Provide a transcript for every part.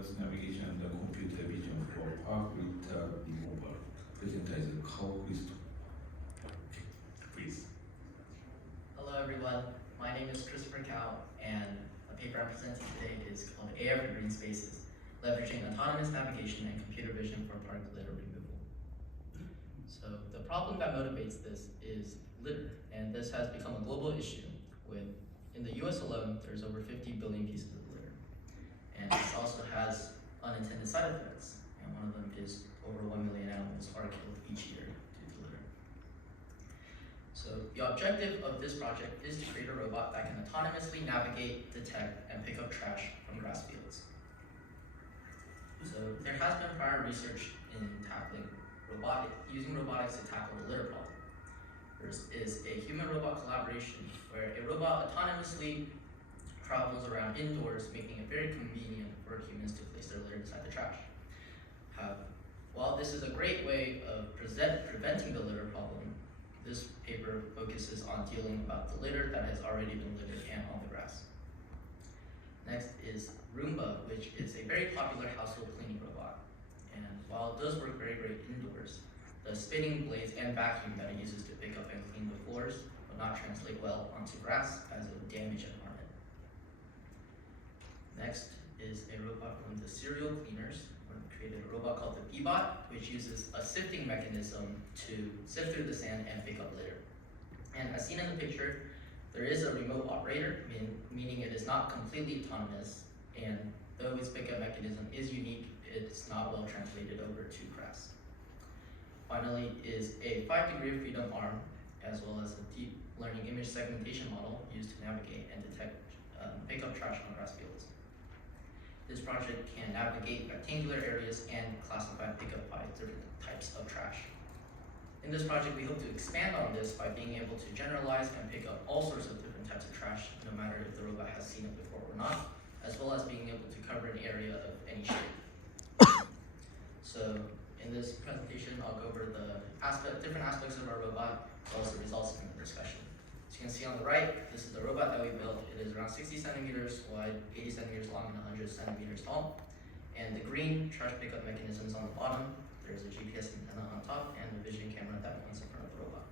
autonomous navigation and computer vision for park litter removal. Presenter is Kao Christo. Please. Hello everyone, my name is Christopher Kao, and the paper I'm presenting today is called AI for Green Spaces, Leveraging Autonomous Navigation and Computer Vision for Park Litter Removal. So the problem that motivates this is litter, and this has become a global issue with, in the US alone, there's over 50 billion pieces of litter. And this also has unintended side effects, and one of them is over 1 million animals are killed each year due to litter. So the objective of this project is to create a robot that can autonomously navigate, detect, and pick up trash from grass fields. So there has been prior research in using robotics to tackle the litter problem. There is a human-robot collaboration where a robot autonomously travels around indoors, making it very convenient for humans to place their litter inside the trash. While this is a great way of preventing the litter problem, this paper focuses on dealing about the litter that has already been littered and on the grass. Next is Roomba, which is a very popular household cleaning robot. And while it does work very great indoors, the spinning blades and vacuum that it uses to pick up and clean the floors will not translate well onto grass as it would damage and harm it. Next is a robot from the cereal cleaners. We created a robot called the Bebot, which uses a sifting mechanism to sift through the sand and pick up litter. And as seen in the picture, there is a remote operator, meaning it is not completely autonomous, and though its pickup mechanism is unique, it's not well translated over to grass. Finally is a 5-degree of freedom arm, as well as a deep learning image segmentation model used to navigate and detect pick up trash on grass fields. This project can navigate rectangular areas and classify and pick up by different types of trash. In this project, we hope to expand on this by being able to generalize and pick up all sorts of different types of trash, no matter if the robot has seen it before or not, as well as being able to cover an area of any shape. So in this presentation, I'll go over the different aspects of our robot, as well as the results in the discussion. As you can see on the right, this is the robot that we built. It is around 60 centimeters wide, 80 centimeters long, and 100 centimeters tall. And the green trash pickup mechanism is on the bottom. There's a GPS antenna on top and a vision camera that points in front of the robot.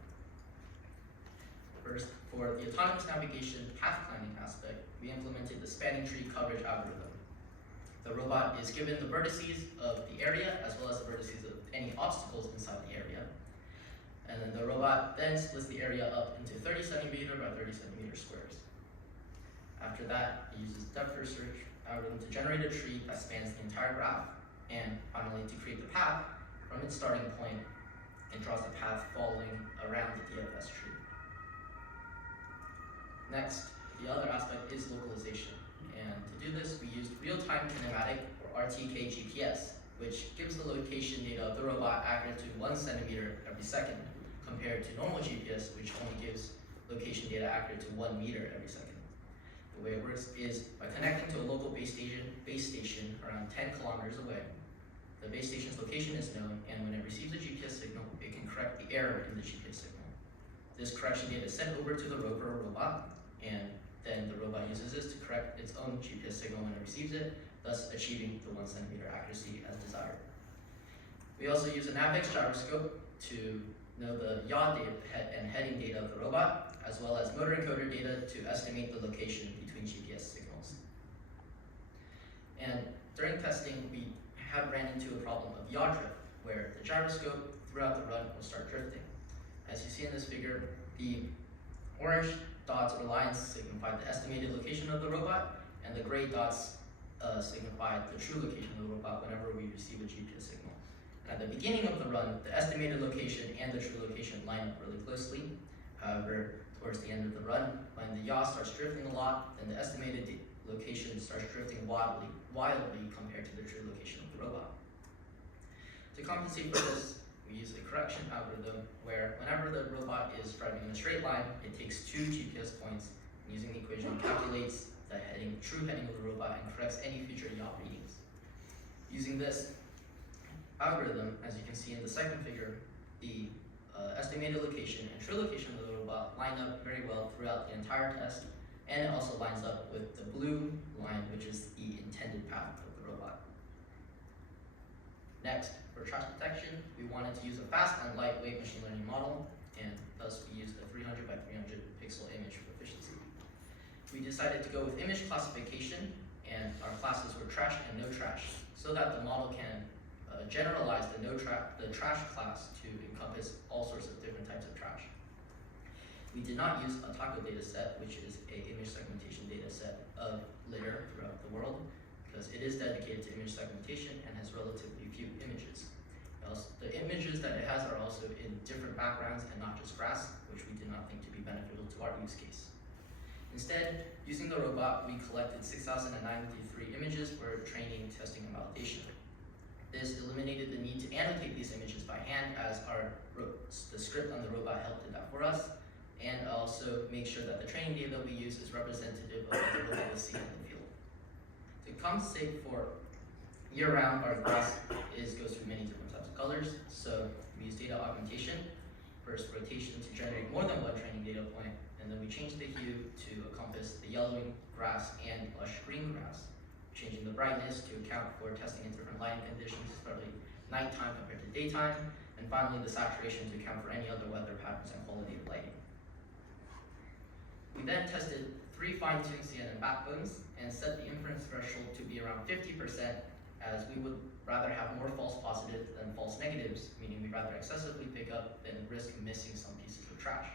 First, for the autonomous navigation path planning aspect, we implemented the spanning tree coverage algorithm. The robot is given the vertices of the area as well as the vertices of any obstacles inside the area. And then the robot then splits the area up into 30 centimeter by 30 centimeter squares. After that, it uses depth first search algorithm to generate a tree that spans the entire graph. And finally, to create the path from its starting point, it draws the path following around the DFS tree. Next, the other aspect is localization. And to do this, we used real-time kinematic, or RTK GPS, which gives the location data of the robot accurate to 1 centimeter every second, compared to normal GPS, which only gives location data accurate to 1 meter every second. The way it works is by connecting to a local base station around 10 kilometers away. The base station's location is known, and when it receives a GPS signal, it can correct the error in the GPS signal. This correction data is sent over to the rover robot, and then the robot uses this to correct its own GPS signal when it receives it, thus achieving the 1 centimeter accuracy as desired. We also use a NavX gyroscope to know the yaw data and heading data of the robot, as well as motor encoder data to estimate the location between GPS signals. And during testing, we have ran into a problem of yaw drift, where the gyroscope throughout the run will start drifting. As you see in this figure, the orange dots or lines signify the estimated location of the robot, and the gray dots signify the true location of the robot whenever we receive a GPS signal. And at the beginning of the run, the estimated location and the true location line up really closely. However, towards the end of the run, when the yaw starts drifting a lot, then the estimated location starts drifting wildly compared to the true location of the robot. To compensate for this, we use a correction algorithm where whenever the robot is driving in a straight line, it takes 2 GPS points, and using the equation calculates the true heading of the robot and corrects any future yaw readings. Using this algorithm, as you can see in the second figure, the estimated location and true location of the robot line up very well throughout the entire test, and it also lines up with the blue line, which is the intended path of the robot. Next, for trash detection, we wanted to use a fast and lightweight machine learning model, and thus we used a 300 by 300 pixel image for efficiency. We decided to go with image classification, and our classes were trash and no trash, so that the model can generalize the trash class to encompass all sorts of different types of trash. We did not use a taco data set, which is an image segmentation data set of litter throughout the world, because it is dedicated to image segmentation and has relatively few images. The images that it has are also in different backgrounds and not just grass, which we did not think to be beneficial to our use case. Instead, using the robot, we collected 6,093 images for training, testing, and validation. This eliminated the need to annotate these images by hand, as the script on the robot helped do that for us, and also make sure that the training data that we use is representative of what the robot will see in the field. To compensate for year-round, our grass goes through many different types of colors, so we use data augmentation, first rotation to generate more than one training data point, and then we change the hue to encompass the yellowing grass and lush green grass, changing the brightness to account for testing in different lighting conditions, especially nighttime compared to daytime, and finally the saturation to account for any other weather patterns and quality of lighting. We then tested 3 fine-tuned CNN backbones and set the inference threshold to be around 50%, as we would rather have more false positives than false negatives, meaning we'd rather excessively pick up than risk missing some pieces of trash.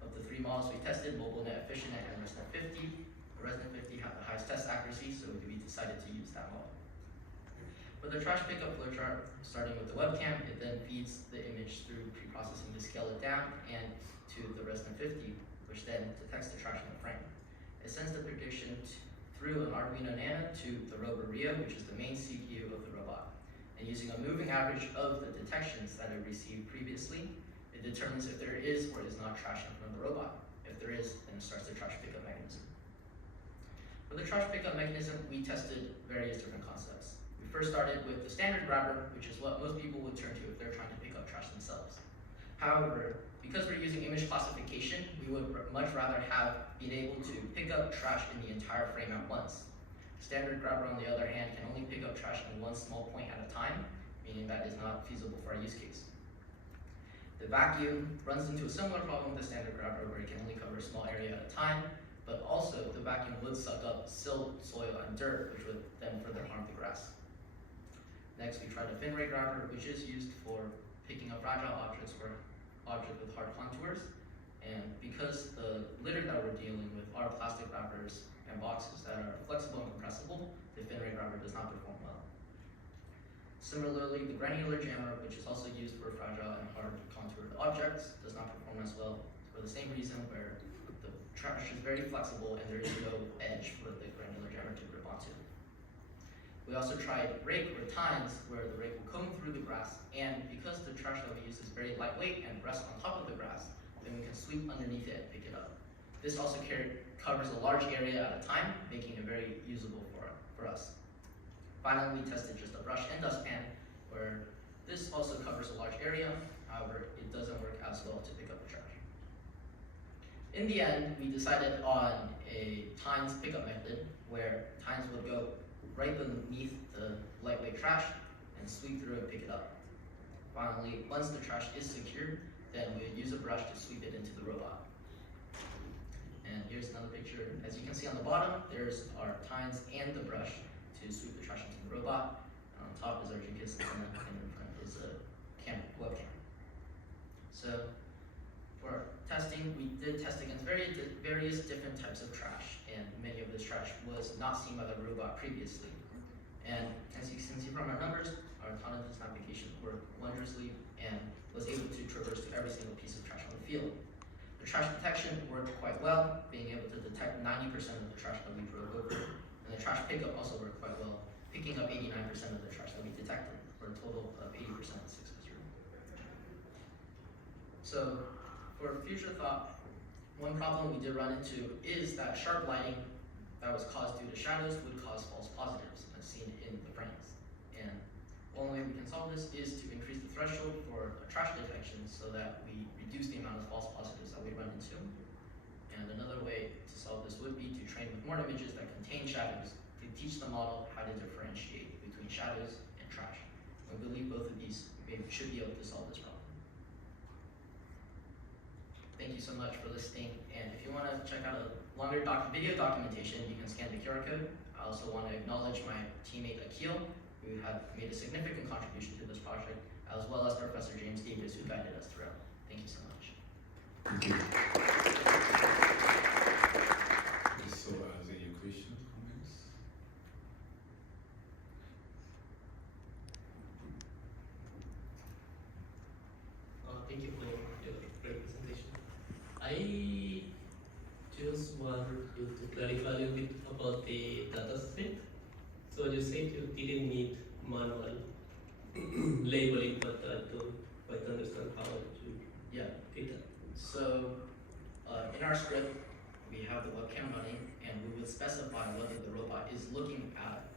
Of the 3 models we tested, MobileNet, EfficientNet, and ResNet 50, the ResNet 50 had the highest test accuracy, so we decided to use that model. For the trash pickup flowchart, starting with the webcam, it then feeds the image through pre-processing to scale it down and to the ResNet 50, which then detects the trash in the frame. It sends the prediction through an Arduino Nano to the Roboria, which is the main CPU of the robot. And using a moving average of the detections that it received previously, it determines if there is or is not trash in front of the robot. If there is, then it starts the trash pickup mechanism. For the trash pickup mechanism, we tested various different concepts. We first started with the standard grabber, which is what most people would turn to if they're trying to pick up trash themselves. However, because we're using image classification, we would much rather have been able to pick up trash in the entire frame at once. Standard grabber, on the other hand, can only pick up trash in one small point at a time, meaning that is not feasible for our use case. The vacuum runs into a similar problem with the standard grabber, where it can only cover a small area at a time, but also the vacuum would suck up silt, soil, and dirt, which would then further harm the grass. Next, we tried a fin ray grabber, which is used for picking up fragile objects or objects with hard contours. And because the litter that we're dealing with are plastic wrappers and boxes that are flexible and compressible, the fin ray grabber does not perform well. Similarly, the granular jammer, which is also used for fragile and hard contoured objects, does not perform as well for the same reason, where the trash is very flexible and there is no edge for the granular jammer to grip onto. We also tried rake or tines, where the rake will comb through the grass, and because the trash that we use is very lightweight and rests on top of the grass, then we can sweep underneath it and pick it up. This also covers a large area at a time, making it very usable for us. Finally, we tested just a brush and dustpan, where this also covers a large area, however, it doesn't work as well to pick up the trash. In the end, we decided on a tines pickup method, where tines would go right beneath the lightweight trash and sweep through and pick it up. Finally, once the trash is secured, then we would use a brush to sweep it into the robot. And here's another picture. As you can see on the bottom, there's our tines and the brush to sweep the trash into the robot. And on top is our GPS antenna, and in front is a webcam. So for testing, we did test against various different types of trash, and many of this trash was not seen by the robot previously. And as you can see from our numbers, our autonomous navigation worked wondrously and was able to traverse to every single piece of trash on the field. The trash detection worked quite well, being able to detect 90% of the trash that we drove over, and the trash pickup also worked quite well, picking up 89% of the trash that we detected, for a total of 80% of 600. So, for future thought, one problem we did run into is that sharp lighting that was caused due to shadows would cause false positives, as seen in the frames. And one way we can solve this is to increase the threshold for trash detection so that we reduce the amount of false positives that we run into. And another way to solve this would be to train with more images that contain shadows to teach the model how to differentiate between shadows and trash. We believe both of these should be able to solve this problem. Thank you so much for listening, and if you want to check out a longer video documentation, you can scan the QR code. I also want to acknowledge my teammate Akil, who had made a significant contribution to this project, as well as Professor James Davis, who guided us throughout. Thank you so much. Thank you. So, are there any questions, comments? Thank you for your great presentation. I just want you to clarify a little bit about the data set. So you said you didn't need manual labeling, but I don't quite understand how you Yeah. did that. So, in our script, we have the webcam running, and we would specify whether the robot is looking at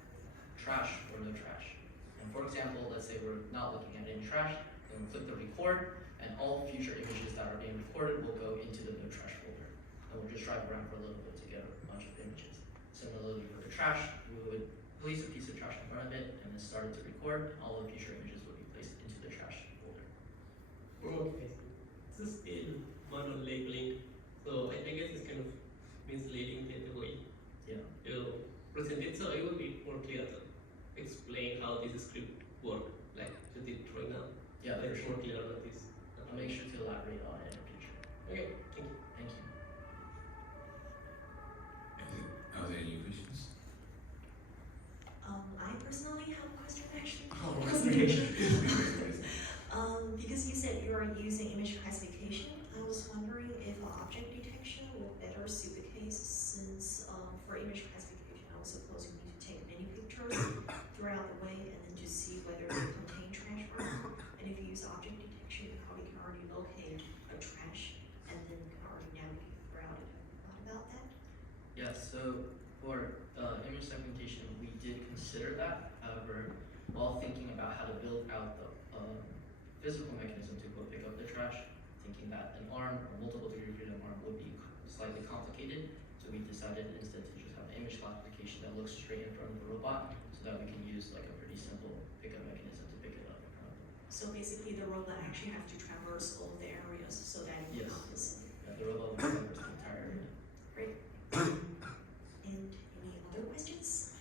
trash or no trash. And for example, let's say we're not looking at any trash, then we click the record, and all future images that are being recorded will go into the no trash folder. And we'll just drive around for a little bit to get a bunch of images. Similarly, for the trash, we would place a piece of trash in front of it, and then start it to record, and all the future images will be placed into the trash folder. Okay. This is still manual labeling, so I guess it's kind of misleading in a way. Yeah. You present it, so it will be more clear to explain how this script works, like you did right now. Yeah, for It's sure. more clear than this. I'll make sure to elaborate on it in the future. Okay, thank you. Thank you. Are there any questions? I personally have a question actually. Oh, Because you said you are using image classification, I was wondering if object detection will better suit the case since for image classification, I was supposed you need to take many pictures throughout the way and then to see whether they contain trash or not. And if you use object detection, you probably can already locate a trash and then can already navigate throughout it. What about that? Yeah, so for image segmentation, we did consider that. However, while thinking about how to build out the physical mechanism to go pick up the trash, thinking that an arm or multiple degree freedom arm would be slightly complicated, so we decided instead to just have an image classification that looks straight in front of the robot, so that we can use like a pretty simple pickup mechanism to pick it up in front of them. So basically the robot actually have to traverse all the areas so that it Yes. not the same. Yeah, the robot will cover the entire area. Great. And any other questions?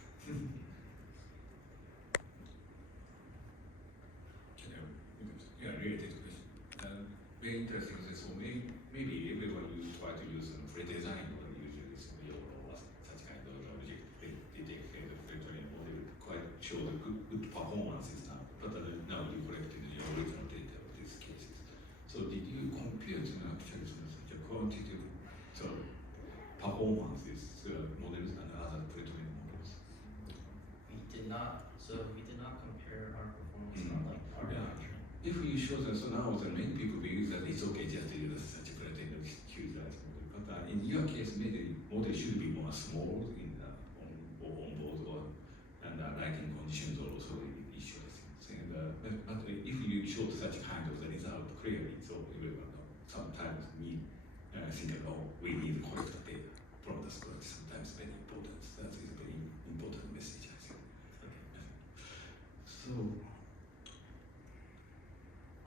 Yeah, related question. Very interesting. So maybe everyone will try to use free design or usually or such kind of logic. They take the factory model quite show the good performances now. But now you collected your original data of these cases. So did you compare actually such a quantitative performances models and other pre-trained models? We did not compare our performance on like our Yeah. country. If you show that, so now the many people believe that it's okay just to use such a pretend huge large model. But in your case, maybe model should be more small in on board or and lighting conditions are also issues. But if you show such kind of the result clearly, so everyone sometimes need think about we need constant data from the scratch. Sometimes very important. That is a very important message, I think. Okay. So.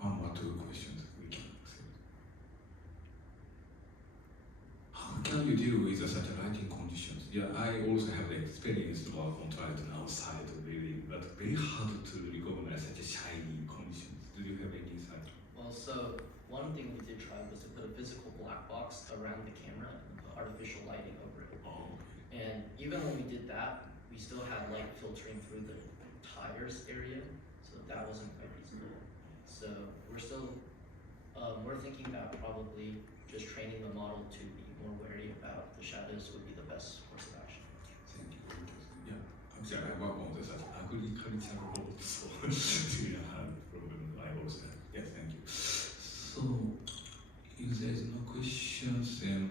One or two questions we can accept. How can you deal with such lighting conditions? Yeah, I also have the experience to work on toilet outside really, but very hard to recognize such shiny conditions. Do you have any insight? Well, so one thing we did try was to put a physical black box around the camera and put artificial lighting over it. Oh, And even when we did that, we still had light filtering through the tires area, so that wasn't quite reasonable. So we're thinking that probably just training the model to be more wary about the shadows would be the best course of action. thank you. Yeah, actually I work on the such agricultural robots, so yeah, I have problem. I also have. Yes, thank you. So if there is no questions, then